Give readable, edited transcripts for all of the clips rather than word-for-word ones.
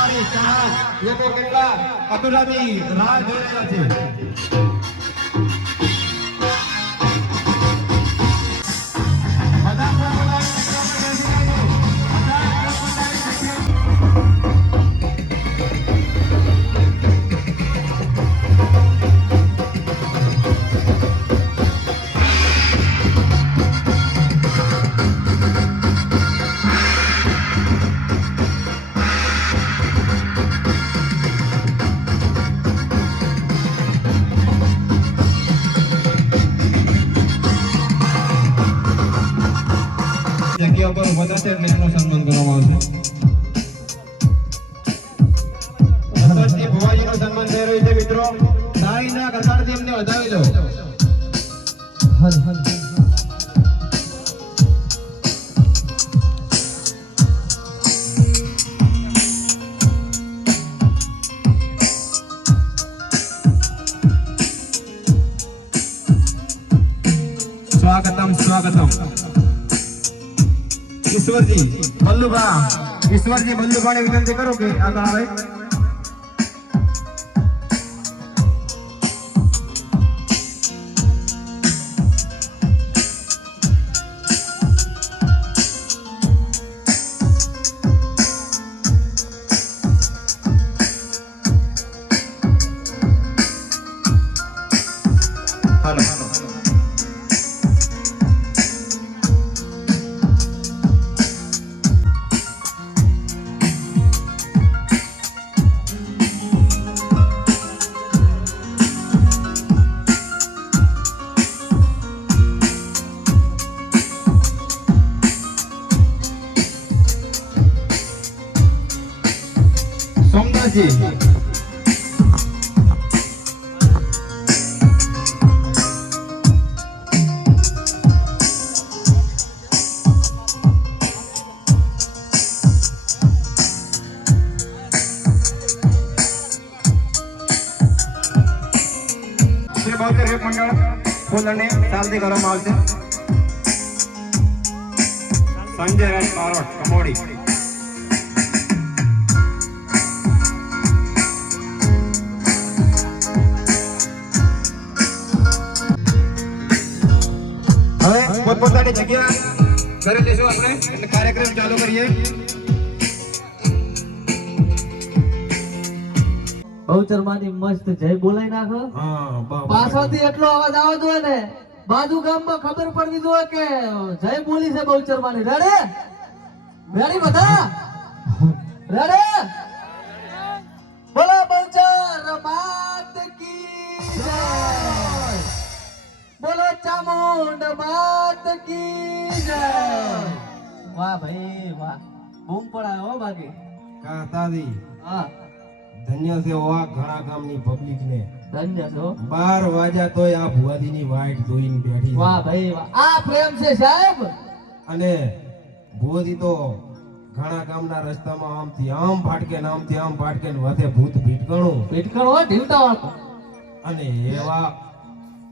તમારી ચાહત લોકો કેટલા અતુલાથી રાહ જોઈ રહ્યા છે. જગ્યા પર ઉભા થશે એટલે એમનું સન્માન કરવામાં આવશે. સરપંચજી ભુવાજીનું સન્માન થઈ રહ્યું છે મિત્રો. તાળીના ગણગણથી એમને વધાવી લો. સ્વાગતમ સ્વાગતમ. ઈશ્વરજી બલ્લુભાને વિનંતી કરો કે આગળ આવે. હાલો સોમનાથજી મંડળ ફૂલને ચાલતી કરવામાં આવશે. સંજય રાજ બારોટ કમોડી. હવે પોતપોતાની જગ્યા કરી દઈશું આપણે એટલે કાર્યક્રમ ચાલુ કરીએ. બહુચરમાની મસ્ત જય બોલાઈ નાખો. પાછળથી એટલો અવાજ આવતો હોય ને બાજુ ગામમાં ખબર પડવી જોઈએ કે જય બોલી છે બહુચરમાની. રેડી બધા રેડી. બોલો બહુચર માત કી જય. બોલો ચામુંડ માત કી જય. વાહ ભાઈ વાહ. બૂમ પડાય હો બાકી કાતાજી. હા ધન્ય છે આ ઘણા ગામની પબ્લિક ને. ધન્ય છો. 12 વાગ્યા તોય આ ભુવાજીની વાઈટ જોઈને બેઠી. વાહ ભાઈ વાહ. આ પ્રેમ છે સાહેબ. અને ભુવાજી તો ઘણા ગામના રસ્તામાં આમથી આમ ફાટકે ને આમથી આમ ફાટકે ને વાતે ભૂત ભીટકણું હો ઢીવતા વાળો. અને એવા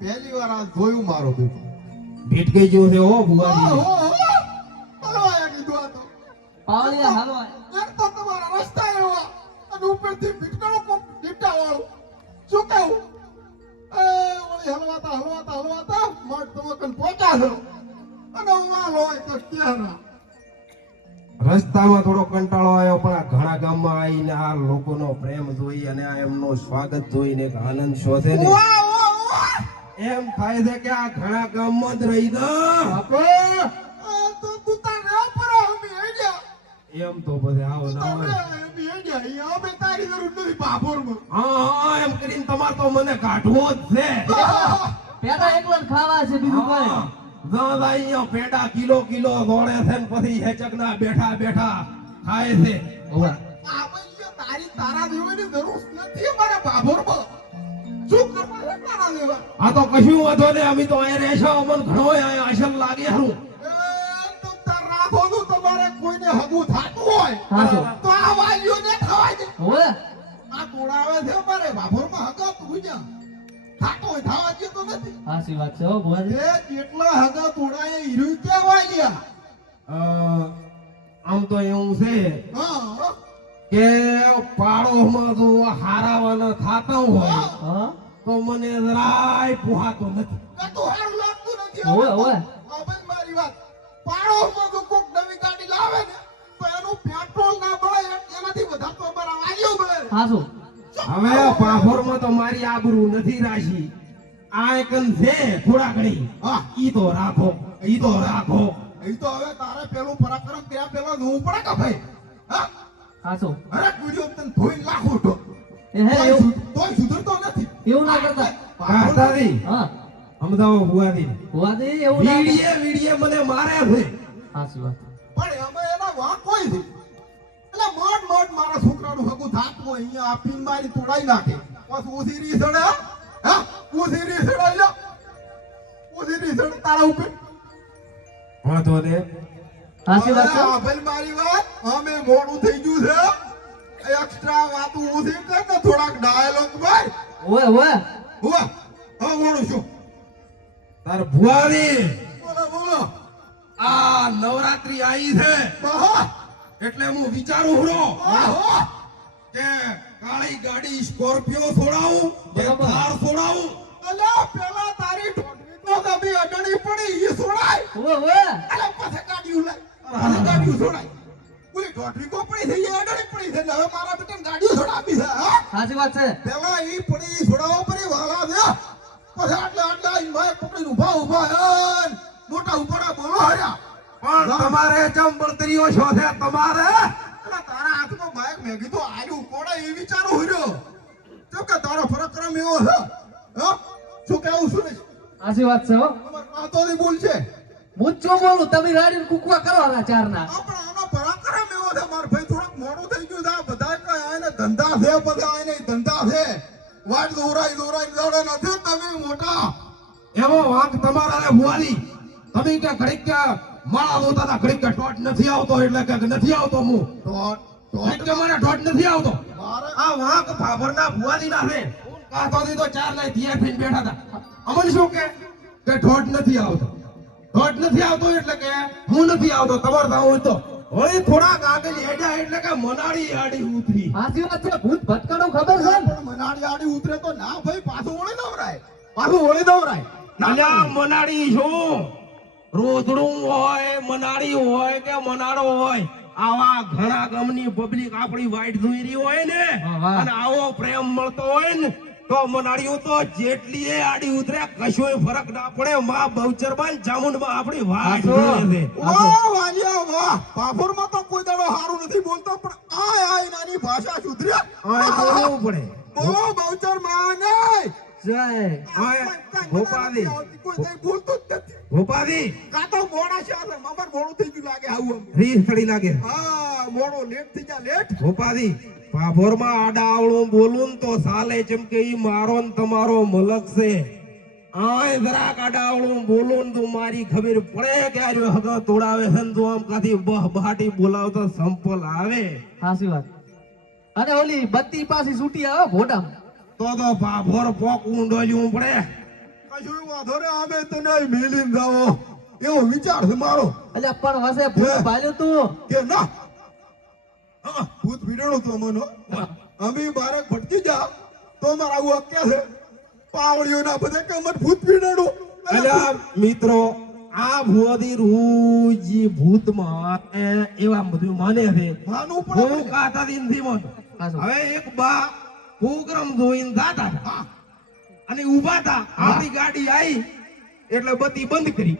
પહેલી વાર આ જોયું મારો બેટો. ભીટકાઈ જેવું છે હો ભુવાજી. હલવાયા કીધું આ તો. પાવલિયા હલવા. એક તો તમારા રસ્તા એવા અને ઉપરથી ભીટકાણો કોક દીપટા વાળું. શું કહું? વળી હલવાતા માર તમકન પહોંચ્યા છો. અને હું આ લોય તો ક્યાં રસ્તામાં થોડો કંટાળો આવ્યો પણ આ ઘણા ગામમાં આવીને આ લોકોનો પ્રેમ જોઈ અને આ એમનું સ્વાગત જોઈને એક આનંદ શોધે ને એમ થાય છે કે આ ઘણા ગામમાં જ રહી તો તું તાર રેવ પર અમે હેડ્યા. એમ તો બધે આવો ના હોય. અમે તારી જરૂર નથી બાબોરમાં. હા એમ કરીને તમારે તો મને કાઢવો જ છે. પેડા એકલો જ ખાવા છે બીજું કઈ. અહીંયા પેડા કિલો દોડે છે ને પછી હેચકના બેઠા ખાય છે. તારા દેવાની જરૂર નથી અમારા બાબોરમાં. શું કરવા તારા દેવા? આ તો કશું વાંધો ને અમે તો અહીંયા રહેશો. અમને ઘણો અહીંયા અસર લાગે હારું. રાખો તો તમારે કોઈને હગું થાતું હોય તો આ વાલીઓ ને થવા દે. ઓય આ તોડાવે છે મારે બાભોરમાં હગા તું જા થાતો હોય થવા દે તો નથી. હાસી વાત છે હો ભુવાજી. એ કેટલા હગા તોડાય હીરું ક્યાં વાલ્યા. આમ તો એવું છે હા કે પાડોમાં જો હારાવાના થાતા હોય હા તો મને જરાય પોહાતો નથી. આ તો હારું લાગતું નથી ઓવે, ઓવે. આ ભાઈ મારી વાત પાડોશમાં જો કોક નવી ગાડી લાવે ને તો એનું પેટ્રોલ ના બળે એનાથી વધારે તો અમારા વાલીઓ બળે. હાસું હવે પાફોરમાં તો મારી આબરૂ નથી રાશી. આ એકન છે થોડા ઘણી. હા ઈ તો રાખો, ઈ તો રાખો. એ તો હવે તારે પેલું પરાક્રમ ત્યાં પેલા જોવું પડે કે ભાઈ હા હાસું અરે વિડિયો તને ધોઈ નાખું તો એ હે એવું તોય સુધરતો નથી. એવું ના કરતા કાતાજી, હા સમજાવો બુઆજી. હોવાથી એવું ના કરતા. વીડીએ મને મારે છે. હાચી વાત પણ એમાં એના વાંક કોઈ નથી. એટલે મોડ મારા છોકરાનું હગું થાતું હોય અહીંયા આપીને મારી તોડાઈ નાખે બસ ઉસી રીસડે હા ઉસી રીસડાઈ લો ઉસી રીસડ તારા ઉપર વાંધો ને. હાચી વાત છે. હવે ભાઈ મારી વાત અમે મોડું થઈ ગયું છે એક્સ્ટ્રા વાતું ઉસી કર ને થોડાક ડાયલોગ ભાઈ ઓવે ઓવે હુઆ હવે મોડું છું તાર ભુવાજી, બોલો બોલો આ નવરાત્રી આવી છે બહા એટલે હું વિચારું હરો આહો કે કાળી ગાડી સ્કોર્પિયો છોડાવું કે બરાબર. થાર છોડાવું. અલા પેલા તારી ઢોંઢી તો દબી અડણી પડી ઈ છોડાય ઓવે ઓવે અલા પછી ગાડીયું લાય પછી ગાડીયું છોડાય ઓલી ઢોંઢી કો પડી થઈ એ અડણી પડી છે ને હવે મારા બેટાને ગાડીયું છોડાવી છે હા હાચી વાત છે. પેલા ઈ પડી ઈ છોડાવો પડી વાલા દે પછી આટલા ઈ ભાઈ પકડીને ઊભા હેન મોટા ઉપરા બોલો હર્યા પણ તમારે ચમ બળતરીઓ છો છે તમારે. અલા તારા હાથમાં બાઈક મેં કીધું આડું કોડે એ વિચારો હર્યો તો કે તારો પરાક્રમ એવો છે હા શું કેવું છું ને હાચી વાત છે હો. અમાર કાતો ની ભૂલ છે હું જ ચો બોલું તમે રાડીને કુકવા કરો ના ચાર ના આપણે આનો પરાક્રમ એવો છે માર ભાઈ થોડુંક મોડું થઈ ગયું છે આ બધા કે આને ધંધા છે બધા આને ધંધા છે વાટ દોરાઈ દોડે નથી તમે મોટા એવો વાંક તમારા રે ભુવાજી. તમે કે ઘડીક કે માળા જોતા હતા, ઘડીક કે ટોટ નથી આવતો એટલે કે નથી આવતો હું. ઘડીક કે મને ટોટ નથી આવતો. મારે આ વાંક ભાભરના ભુવાજી ના છે. કાતોથી તો ચાર લાઈ થિયા થઈને બેઠા હતા. અમન શું કે ઠોટ નથી આવતો. ઠોટ નથી આવતો એટલે કે હું નથી આવતો. તમારે તો હોય તો વળી થોડાક આગળ હેડ્યા એટલે કે મનાડી આડી ઉતરી. હાચી વાત છે. ભૂત ભટકાણું ખબર છે ને? પણ મનાડી આડી ઉતરે તો ના ભાઈ પાછું વળી દવરાય પાછું વળી દવરાય અલ્યા મનાડી શું? રોતડું હોય, મનાડી હોય કે મનાડો હોય, આવા ઘણા ગામની પબ્લિક આપણી વાઈટ જોઈ રહી હોય ને હા, હા. અને આવો પ્રેમ મળતો હોય ને તો મનાડીઓ તો જેટલી એ આડી ઉતરે કશોય ફરક ના પડે. માં બહુચરબાન ચામુંડમાં આપણી વાઈટ જોઈ છે. વાહ વાલિયા વાહ પાપુરમાં તો કોઈ દાડો હારું નથી બોલતો પણ આ નાની ભાષા સુધર્યા આ બોલવું પડે. બોલો બહુચર માને જય ભોપાલી. કોઈ કઈ બોલતું જ નથી ભોપાલી કાં તો મોડા છે આ મબર મોડું થઈ ગયું લાગે આવું આમ. રીસ ચડી લાગે. હા મોડો લેટ થઈ જા લેટ ભોપાલી પાભોરમાં આડા આવળું બોલું ને તો સાલે જેમ કે ઈ મારો ને તમારો મલક છે. આય જરાક આડા આવળું બોલું ને તો મારી ખબર પડે કે આર્યો હગા તોડાવે છે ને તો આમ કાથી બહાટી બોલાવતો સંપલ આવે હાચી વાત. અને ઓલી બત્તી પાછી છૂટી આવે ઘોડામ તો પાભોર પોકું ડોલ્યું પડે. કશું વાંધો ને અમે તને મેલીને જાઓ એવો વિચાર છે મારો એટલે પણ વસે ભૂત ભાલ્યું તું કે ના હા, ભૂત ભીડેલો તો મનો અમે બારે ભટકી જા તો મારા આવું અક્યા છે પાવળીઓના બધે કે મત ભૂત ભીડેલો અલ્યા મિત્રો આ ભુવાદી રૂજી ભૂતમાં એવા બધું માને છે. માનું પડે હું કાતાથી નથી માનતો. હાચું. હવે એક બા પ્રોગ્રામ જોઈને જાતા હતા અને ઊભા હતા. આપણી ગાડી આવી એટલે બત્તી બંધ કરી.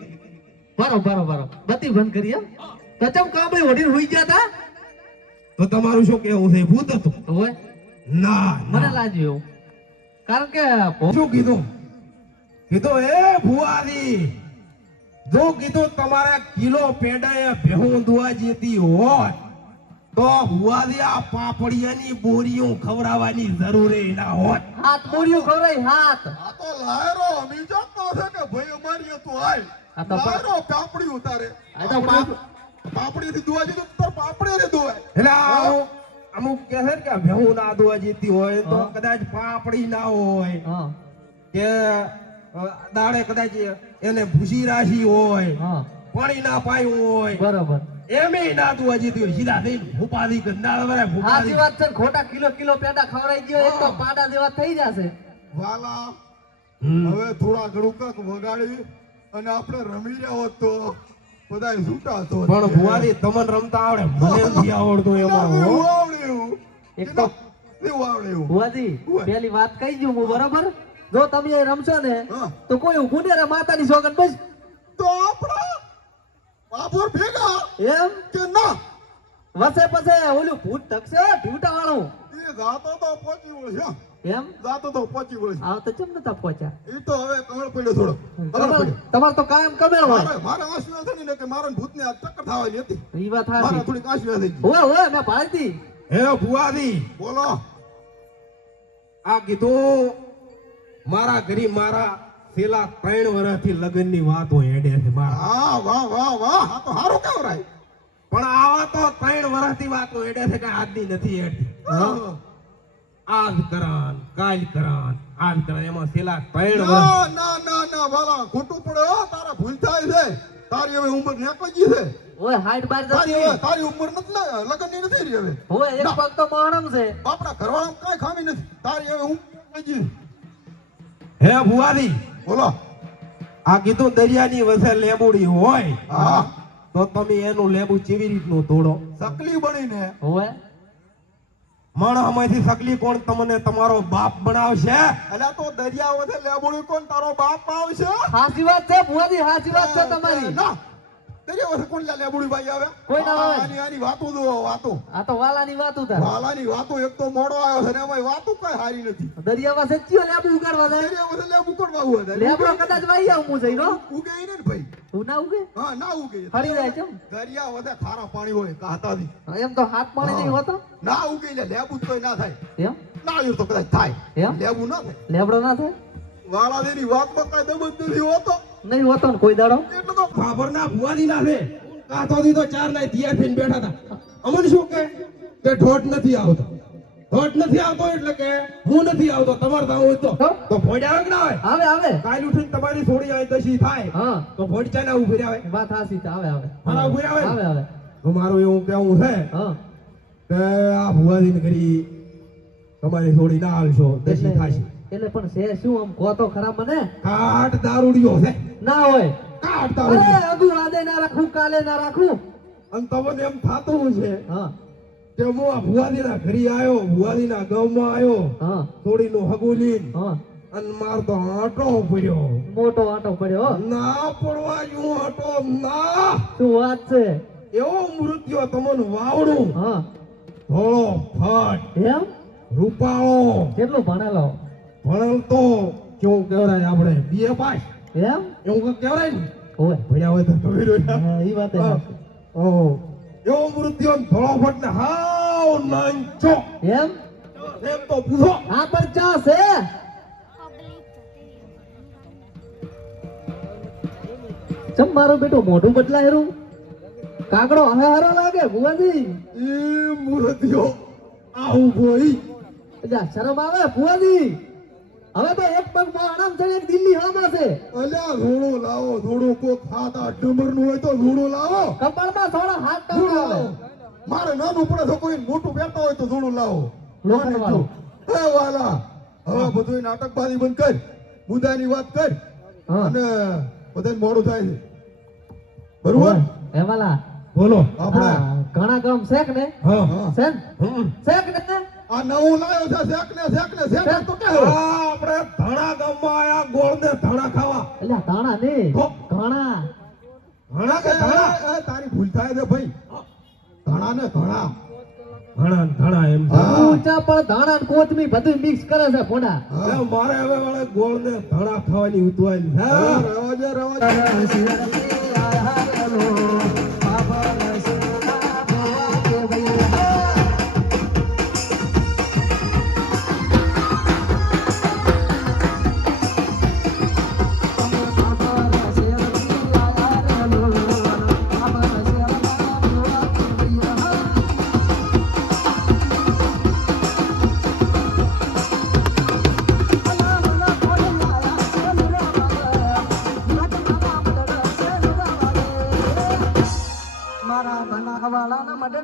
બરો બત્તી બંધ કરી એમ તો ચમ કાબે ઓઢીને હોઈ ગયા તા તો તમારું શું કેવું છે? ભૂત હતું? હોય ના મને ના. લાગ્યું એવું. કારણ કે શું કીધું? કીધું એ ભુવાજી જો કીધું તમારે કિલો પેંડા ભેહું દુવા જેતી હોય તો ભુવાજી આ પાપડિયાની બોરીઓ ખવડાવવાની જરૂર ના હોત. હાથ મોર્યું ખવરાય હાથ આ તો લાયરો અમે જાણતો છે કે ભાઈ અમારી તો આય આ તો લાયરો પાપડી ઉતારે આ તો પાપડી થી દુવા દીધું તો પાપડી થી દુવાય એટલે અમુક કહે છે કે ભેહું ના દુવા જેતી હોય તો હા. કદાચ પાપડી ના હોય હા કે દાડે કદાચ એને ભૂસી રાશી હોય, હા પાણી ના પાયું હોય બરોબર એમેય ના તું હજી તું સીધા થઈને ભૂપાદી ગંદાળ વરે સાચી ભૂપાદી વાત છે ને, ખોટા કિલો પેડા ખવડાવી ગયો એક તો પાડા જેવા થઈ જશે. વાલા હમ. હવે થોડા ઘણું કાંક વગાડી અને આપણે રમી રહ્યા હોત તો બધાય છૂટા તો પણ ભુવાજી તમને રમતા આવડે મને નથી આવડતું એમાં હો. એક તો આવડે ભુવાજી પેલી વાત કહી દઉં હું બરોબર, જો તમે એ રમશો ને હા. તો કોઈ ઊભું નહીં રે, માતાની સોગંદ બસ. તો આપણા બાપોર ભેગા એમ કે ના વસે પસે ઓલું ભૂત ટકશે ઢીવટા વાળું એ જાતો તો પહોંચી વળશે એમ જાતો તો પહોંચી વળશે આવ તો ચમ નતા પહોંચ્યા. એ તો હવે કમળ પડ્યો થોડો કમળ પડ્યો તમાર તો કાયમ કમેળ હોય. મારે આશીર્વાદ થઈ ને કે મારા ભૂતને આ ટક્કર થવાની હતી ઈ વાત મારા હાચી. થોડીક આશીર્વાદ થઈ ગઈ ઓય ઓય મેં પાડતી. હે ભુવાજી બોલો આ કીધું મારા ગરીબ મારા છેલ્લા 3 વર્ષથી લગ્નની વાતો હેડે છે મારા, હા વાહ વાહ વાહ આ તો હારું કેવરાય પણ આવા તો 3 વર્ષથી વાતો હેડે છે કે આજની નથી હેડતી. આજ કરાન કાલ કરાન આજ કરાન એમાં છેલ્લા 3 વર્ષ ના ના ના ના વાલા ખોટું પડે હો તારા ભૂલ થાય છે તારી હવે ઉંમર નેકળી ગઈ છે ઓય હાઈટ બાર તારી જતી. હવે તારી ઉંમર નથી ને લગ્નની નથી રહી હવે ઓય એક પગ તો માણમ છે. આપણા ઘરવાળામાં કાંઈ ખામી નથી તારી હવે ઉંમર થઈ ગઈ હે ભુવાજી બોલો આ કીધું દરિયાની વસે લેબુડી હોય હા તો તમે એનું લેબુ કેવી રીતનું તોડો? સકલી બનીને ઓય માણસમાંથી સકલી કોણ તમને તમારો બાપ બનાવશે? અલ્યા તો દરિયા વધે લેબોડી કોણ તારો બાપ આવશે હાચી વાત છે ભુવાજી, હાચી વાત છે તમારી. ના દરિયા વધે કોણ લેબોડી ભાઈ આવે કોઈ ના આવે. આની વાતો જો વાતો આ તો વાલાની વાત ઉતાર. વાલાની વાતો એક તો મોડો આવ્યો છે ને એમાં વાતો કઈ હારી નથી દરિયામાં સચ્ચીઓ લેબુ ઉગાડવા જાય. દરિયા વધે લેબુ કોણ વાવું હતા લેબડો કદાચ વાઈ આવું હું જઈનો. ઉગે ઈ ને ભાઈ તું ના ઉગે હા ના ઉગે ફરી જાય ચમ. દરિયા વધે ખારા પાણી હોય કાતાથી એમ તો હાથ પાણી નહીં હોતો. ના ઉગે એટલે લેબુ તો ના થાય એમ ના આવ્યું તો કદાચ થાય એમ લેબુ ના થાય લેબડો ના થાય વાળાદેની વાતમાં કઈ દબજ નથી હોતો નહીં હોતો ને કોઈ દાડો. એટલે તો ખબર ના ભુવાજી ના છે કાતોથી તો 4 લાઈ તૈયાર થઈને બેઠા હતા. અમને શું કે ઢોટ નથી આવતો, ઢોટ નથી આવતો એટલે કે હું નથી આવતો, તમારે તો હોય તો ભોજ આવે કે ના આવે? આવે આવે. કાલ ઉઠીને તમારી થોડી આવી દશી થાય હા તો ભોજ ચાલે ઉભી આવે વાત હાચી છે. આવે આવે હા, ઉભી આવે ને? આવે આવે. તો મારું એવું કેવું છે હા કે આ ભુવાજીને કરી તમારી થોડી ના આવશો દશી થશે. એટલે પણ છે શું આમ કહો તો ખરા મને. કાટ દારૂડિયો છે, ના હોય. કાટ અરે દારૂડિયો. અગુ આદે ના રાખું કાલે ના રાખું. અને તમને એમ થાતું છે હા કે હું આ ભુવાજીના ઘરે આવ્યો, ભુવાજીના ગામમાં આવ્યો, હા થોડીનું હગુલીન હા અને માર તો આંટો પડ્યો. મોટો આંટો પડ્યો હો. ના પડવા જેવો આંટો ના. શું વાત છે. એવો મૃત્યુ તમને વાવડું હા ધોળો ફટ એમ રૂપાળો કેટલું ભણેલો. ભણેલ તો કેવું કહેવાય આપણે બીએ પાસ એમ એવું કંઈક કહેવાય ને. હોય. ભણ્યા હોય તો ખબર હોય. હા, ઈ વાત હા. ઓહો. એવો મૃત્યુ ધોળો ફટ ને હાવ નાંચો એમ એમ તો પૂછો. આ પર ચા છે. ચમ મારો બેટો મોઢું બદલાયેલું. કાગડો હવે હારો લાગે ભુવાજી. એ મૂર્તિઓ આવું બોઈ અલ્યા શરમ આવે ભુવાજી. હવે તો એક પગ આરામ છે, એક દિલ્હી હામાં છે. અલ્યા ધોળો લાવો ધોળો કોક ખાતા ડમર નું હોય તો ધોળો લાવો કપાળમાં થોડા હાથ ધોળો ટાંકા આવે. લાવો મારે નાનું પડે તો કોઈ મોટું બેઠા હોય તો ધોળો લાવો લોખંડ વાળું. હે વાલા હવે બધું નાટકબાજી બંધ કર મુદ્દાની વાત કર હા અને બધાને મોડું થાય છે બરોબર એવાલા બોલો. આપણે ઘણા કામ શેક ને હા હા. શેક હમ. શેક ને આ નવું લાયો છે શેક ને શેક તો કે આ આપણે ધણા ગામમાં આયા ગોળ ને ધણા ખાવા. એટલે ધાણા નહીં હો. ઘણા. ધણા કે ધણા? તારી ભૂલ થાય છે ભાઈ ધણા ને ધણા ધણા ધણા એમ છે. હા. ઊંચા પર ધાણા ને કોથમી બધું મિક્સ કરે છે પોડા. એ મારે હવે વાળા ગોળ ને ધણા ખાવાની ઉતવાઈ છે. રવાજે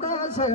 છે